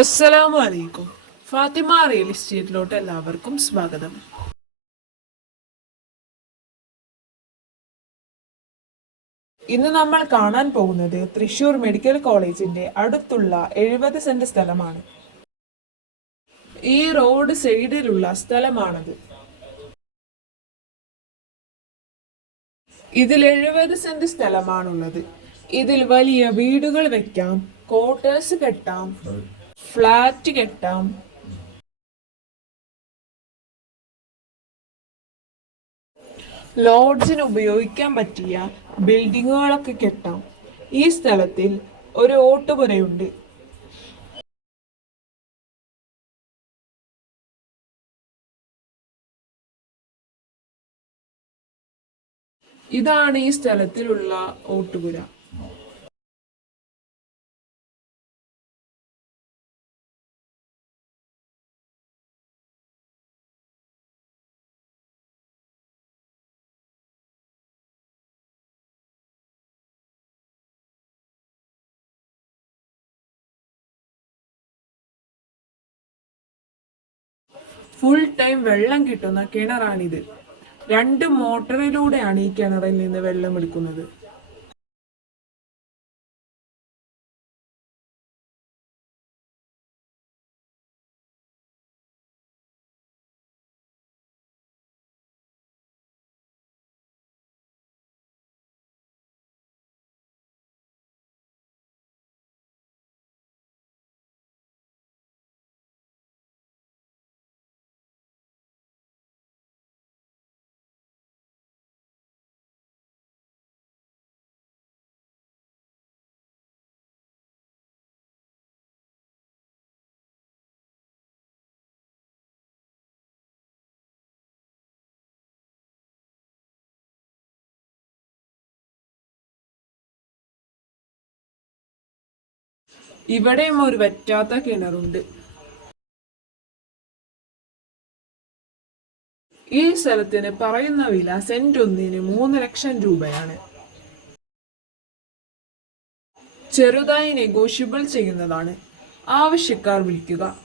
അസ്സലാമു അലൈക്കും ഫാത്തിമ റിയൽ എസ്റ്റേറ്റിലോട്ട് എല്ലാവർക്കും സ്വാഗതം. ഇന്ന് നമ്മൾ കാണാൻ പോകുന്നത് തൃശൂർ മെഡിക്കൽ കോളേജിന്റെ അടുത്തുള്ള എഴുപത് സെന്റ് സ്ഥലമാണ്. ഈ റോഡ് സൈഡിലുള്ള സ്ഥലമാണത്. ഇതിൽ എഴുപത് സെന്റ് സ്ഥലമാണുള്ളത്. ഇതിൽ വലിയ വീടുകൾ വെക്കാം ക്വാർട്ടേഴ്സ് കെട്ടാം ഫ്ലാറ്റ് കെട്ടാം. ലോഡ്ജിന് ഉപയോഗിക്കാൻ പറ്റിയ ബിൽഡിങ്ങുകളൊക്കെ കെട്ടാം. ഈ സ്ഥലത്തിൽ ഒരു ഓട്ടുപുരയുണ്ട്. ഇതാണ് ഈ സ്ഥലത്തിലുള്ള ഓട്ടുപുര. ഫുൾ ടൈം വെള്ളം കിട്ടുന്ന കിണറാണിത്. രണ്ട് മോട്ടറിലൂടെയാണ് ഈ കിണറിൽ നിന്ന് വെള്ളം എടുക്കുന്നത്. ഇവിടെയും ഒരു വറ്റാത്ത കിണറുണ്ട്. ഈ സ്ഥലത്തിന് പറയുന്ന വില സെന്റ് ഒന്നിന് മൂന്ന് ലക്ഷം രൂപയാണ്. ചെറുതായി നെഗോഷ്യബിൾ ചെയ്യുന്നതാണ്. ആവശ്യക്കാർ വിളിക്കുക.